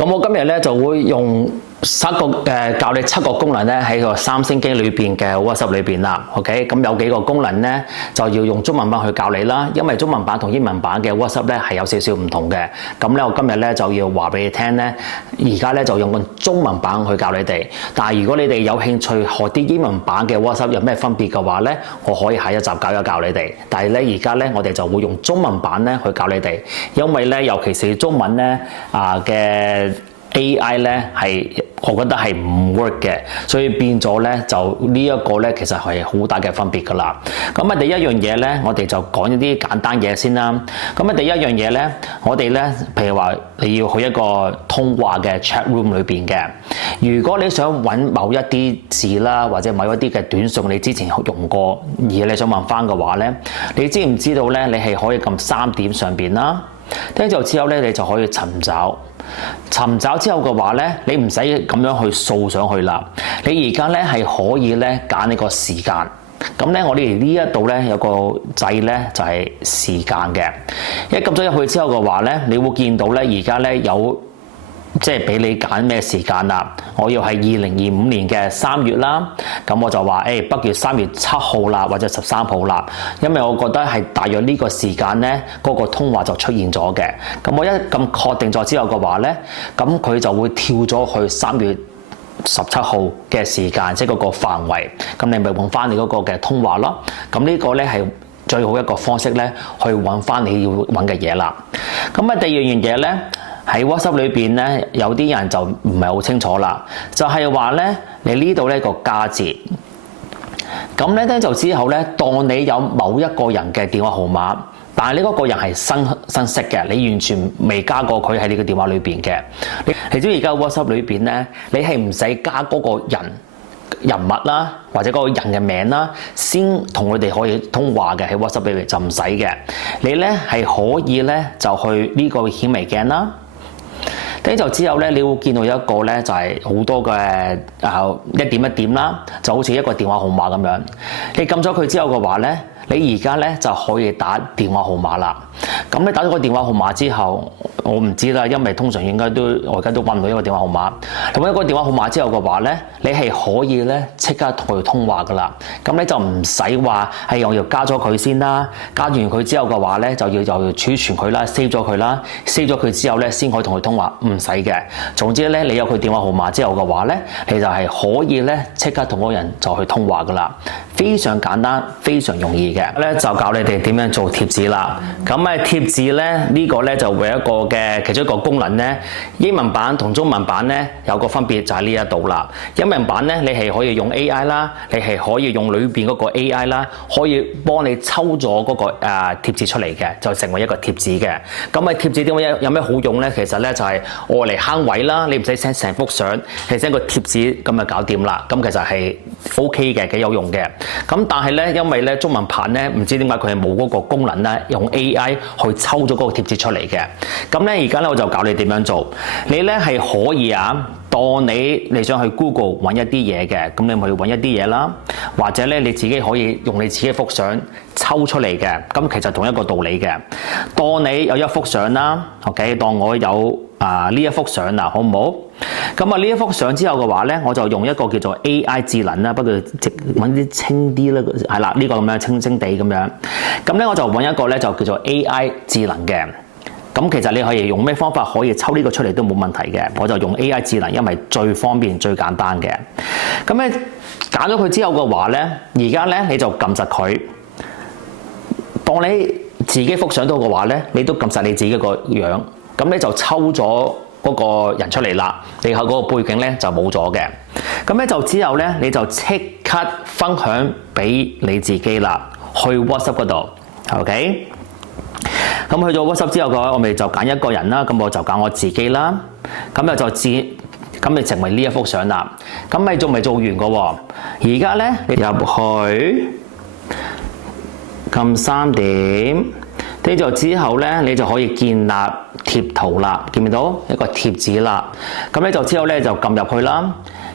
咁我今日咧就會用教你7個功能咧喺個三星機裏邊嘅 WhatsApp 裏邊啦。OK， 咁有幾個功能咧就要用中文版去教你啦，因為中文版同英文版嘅 WhatsApp 咧係有少少唔同嘅。咁咧我今日咧就要話俾你聽咧，而家咧就用個中文版去教你哋。但係如果你哋有興趣學啲英文版嘅 WhatsApp 有咩分別嘅話咧，我可以下一集教你哋。但係咧而家咧我哋就會用中文版咧去教你哋，因為咧尤其是中文咧嘅AI 咧係，我覺得係唔 work 嘅，所以變咗咧就呢一個咧其實係好大嘅分別㗎啦。咁啊第一樣嘢咧，我哋就講一啲簡單嘢先啦。咁啊第一樣嘢咧，我哋咧譬如話你要去一個通話嘅 chat room 裏邊嘅，如果你想揾某一啲字啦，或者某一啲嘅短信你之前用過，而你想問翻嘅話咧，你知唔知道咧？你係可以撳3點上邊啦，跟住之後咧你就可以尋找之後嘅話咧，你唔使咁樣去掃上去啦。你而家咧係可以咧揀呢個時間。咁咧我哋呢一度咧有個掣咧就係時間嘅。一撳咗入去之後嘅話咧，你會見到咧而家咧有即係俾你揀咩時間啦。我要係2025年嘅3月啦，咁我就話北約3月7號啦，或者13號啦，因為我覺得係大約呢個時間咧，嗰個通話就出現咗嘅。咁我一咁確定咗之後嘅話咧，咁佢就會跳咗去3月17號嘅時間，即係嗰個範圍。咁你咪揾翻你嗰個嘅通話咯。咁呢個咧係最好一個方式咧，去揾翻你要揾嘅嘢啦。咁啊第二樣嘢咧。喺 WhatsApp 裏邊咧，有啲人就唔係好清楚啦，就係話咧，你呢度呢個加字，咁咧就之後咧，當你有某一個人嘅電話號碼，但係呢嗰個人係新識嘅，你完全未加過佢喺你嘅電話裏邊嘅。你知唔知而家 WhatsApp 裏邊咧，你係唔使加嗰個人物啦，或者嗰個人嘅名啦，先同佢哋可以通話嘅，喺 WhatsApp 裏邊就唔使嘅。你咧係可以咧就去呢個顯微鏡啦。跟住之後咧，你會見到有一個咧，就係好多嘅一點一點啦，就好似一個電話號碼咁樣。你撳咗佢之後嘅話咧，你而家咧就可以打電話號碼啦。咁你打咗個電話號碼之後，我唔知啦，因為通常我而家都揾唔到一個電話號碼。咁一個電話號碼之後嘅話咧，你係可以咧即刻同佢通話噶啦。咁你就唔使話係我要加咗佢先啦，加完佢之後嘅話咧，就要儲存佢啦 ，save 咗佢啦 ，save 咗佢之後咧先可以同佢通話，唔使嘅。總之咧，你有佢電話號碼之後嘅話咧，你就係可以咧即刻同嗰個人就去通話噶啦，非常簡單，非常容易嘅。咧就教你哋點樣做貼紙啦。咁貼紙咧呢個咧就會有一個嘅其中一個功能咧，英文版同中文版咧有個分別就喺呢一度啦。英文版咧你係可以用 AI 啦，你係可以用裏邊嗰個 AI 啦，可以幫你抽咗嗰個貼紙出嚟嘅，就成為一個貼紙嘅。咁貼紙點解有咩好用咧？其實咧就係愛嚟慳位啦，你唔使 send 成幅相，你 send 個貼紙咁就搞掂啦。咁其實係 OK 嘅，幾有用嘅。咁但係咧，因為咧中文版咧唔知點解佢係冇嗰個功能咧，用 AI 去抽咗嗰個貼紙出嚟嘅。咁咧而家咧我就教你點樣做。你咧係可以當你想去 Google 揾一啲嘢嘅，咁你咪去揾一啲嘢啦。或者咧你自己可以用你自己幅相抽出嚟嘅。咁其實同一個道理嘅。當你有一幅相啦 ，OK， 當我有呢一幅相啦，好唔好？咁呢一幅相之後嘅話咧，我就用一個叫做 AI 智能啦，不過揾啲清啲啦，係啦，呢個咁樣清清地咁樣。咁咧我就揾一個咧就叫做 AI 智能嘅。咁其實你可以用咩方法可以抽呢個出嚟都冇問題嘅。我就用 AI 智能，因為最方便最簡單嘅。咁咧揀咗佢之後嘅話咧，而家咧你就撳實佢。當你自己幅相到嘅話咧，你都撳實你自己個樣。咁你就抽咗嗰個人出嚟啦，你後嗰個背景咧就冇咗嘅。咁咧就之後咧，你就即刻分享俾你自己啦，去 WhatsApp 嗰度 ，OK？ 咁去咗 WhatsApp 之後嘅話，我咪就揀一個人啦，咁我就揀我自己啦。咁咪成為呢一幅相啦。咁咪仲未做完嘅喎，而家咧你入去撳3點。跟住之後咧，你就可以建立貼圖啦，見唔見到一個貼紙啦？咁咧就之後咧就撳入去啦。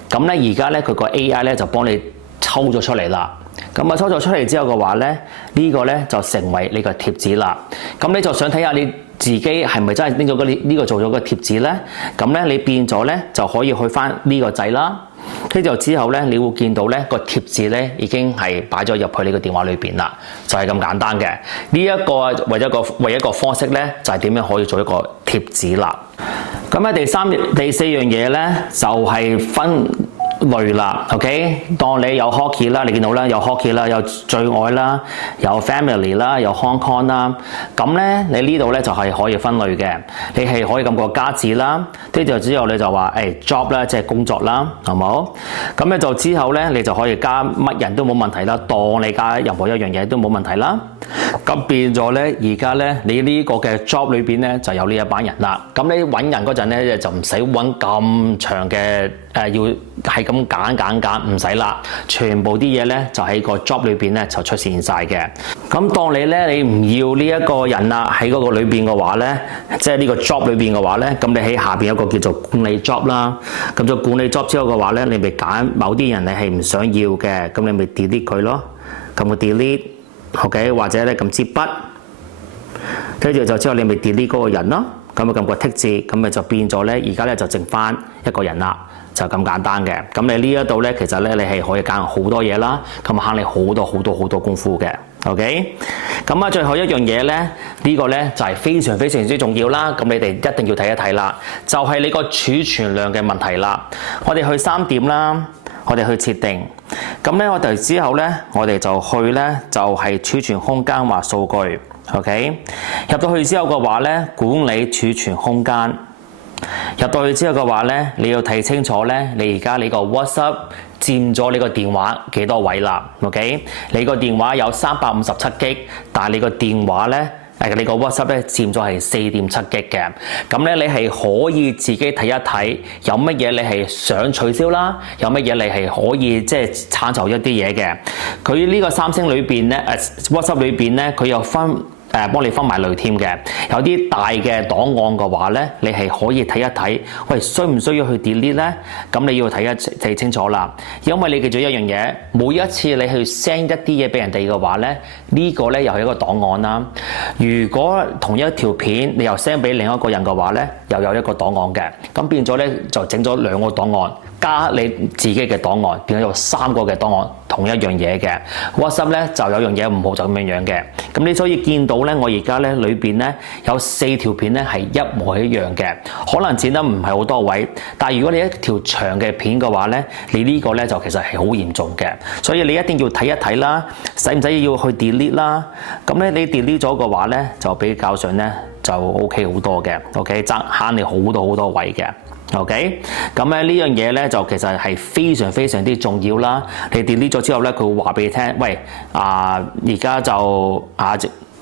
咁咧而家咧佢個 AI 咧就幫你抽咗出嚟啦。咁抽咗出嚟之後嘅話咧，呢個咧就成為你個貼紙啦。咁你就想睇下你自己係咪真係拎咗呢個做咗個貼紙咧？咁咧你變咗咧就可以去翻呢個掣啦。跟住之後咧，你會見到咧個貼紙咧已經係擺咗入去你個電話裏邊啦，就係咁簡單嘅。呢一個唯一個方式咧，就係點樣可以做一個貼紙啦。咁喺第四樣嘢咧，就係分類啦 ，OK？ 當你有 hockey 啦，你見到啦，有 hockey 啦，有最愛啦，有 family 啦，有 Hong Kong 啦，咁咧你呢度咧就係可以分類嘅，你係可以撳個加字啦，跟住之後你就話job 啦，即係工作啦，係冇？咁咧就之後咧你就可以加乜人都冇問題啦，當你加任何一樣嘢都冇問題啦。咁變咗咧，而家咧你呢個嘅 job 裏邊咧就有呢一班人啦。咁你揾人嗰陣咧就唔使揾咁長嘅要係咁揀，唔使啦。全部啲嘢咧就喺個 job 裏邊咧就出現晒嘅。咁當你唔要呢一個人啦喺嗰個裏邊嘅話咧，即係呢個 job 裏邊嘅話咧，咁你喺下邊有一個叫做管理 job 啦。咁就管理 job 之後嘅話咧，你咪揀某啲人你係唔想要嘅，咁你咪 delete 佢咯。撳個 delete。OK， 或者咧撳支筆，跟住就之後你咪 delete 嗰個人咯，咁咪撳個剔字，咁咪就變咗咧，而家咧就剩翻一個人啦，就咁簡單嘅。咁你呢一度咧，其實咧你係可以揀好多嘢啦，咁啊慳你好多功夫嘅。OK， 咁啊最後一樣嘢咧，呢個咧就係非常之重要啦，咁你哋一定要睇一睇啦，就係你個儲存量嘅問題啦。我哋去3點啦。我哋去設定，咁咧我哋之後咧，我哋就去咧就係儲存空間或數據 ，OK？ 入到去之後嘅話咧，管理儲存空間。入到去之後嘅話咧，你要睇清楚咧，你而家你個 WhatsApp 佔咗你個電話幾多位啦 ，OK？ 你個電話有357G，但係你個電話咧。你個 WhatsApp 咧佔咗係4.7G嘅，咁咧你係可以自己睇一睇，有乜嘢你係想取消啦，有乜嘢你係可以即係刪除一啲嘢嘅。佢呢個三星裏邊咧，WhatsApp 裏邊咧，佢有分。幫你分埋類添嘅，有啲大嘅檔案嘅話咧，你係可以睇一睇，喂，需唔需要去 delete 咧？咁你要睇清楚啦，因為你記住一樣嘢，每一次你去 send 一啲嘢俾人哋嘅話咧，呢個咧又係一個檔案啦。如果同一條片你又 send 俾另一個人嘅話咧，又有一個檔案嘅，咁變咗咧就整咗2個檔案。加你自己嘅檔案，變咗有3個嘅檔案，同一樣嘢嘅。WhatsApp 咧就有樣嘢唔好就咁樣嘅。咁你所以見到咧，我而家咧裏邊咧有4條片咧係一模一樣嘅，可能剪得唔係好多位，但係如果你一條長嘅片嘅話咧，你呢個咧就其實係好嚴重嘅，所以你一定要睇一睇啦，使唔使要去 delete 啦？咁咧你 delete 咗嘅話咧，就比較上咧就 OK 好多嘅 ，OK 慳你好多位嘅。OK， 咁咧呢樣嘢咧就其實係非常之重要啦。你 delete 咗之後咧，佢會話俾你聽，喂而家就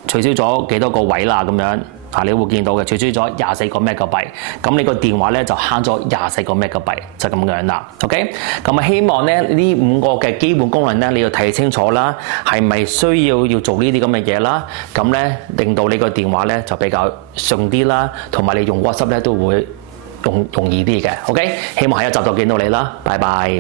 取消咗幾多個位啦咁樣。你會見到嘅取消咗24個 MB， 咁你個電話咧就慳咗24個 MB， 就咁樣啦。OK， 咁希望咧呢5個嘅基本功能咧，你要睇清楚啦，係咪需要做呢啲咁嘅嘢啦？咁咧令到你個電話咧就比較順啲啦，同埋你用 WhatsApp 咧都會容易啲嘅。OK， 希望下一集就見到你啦，拜拜。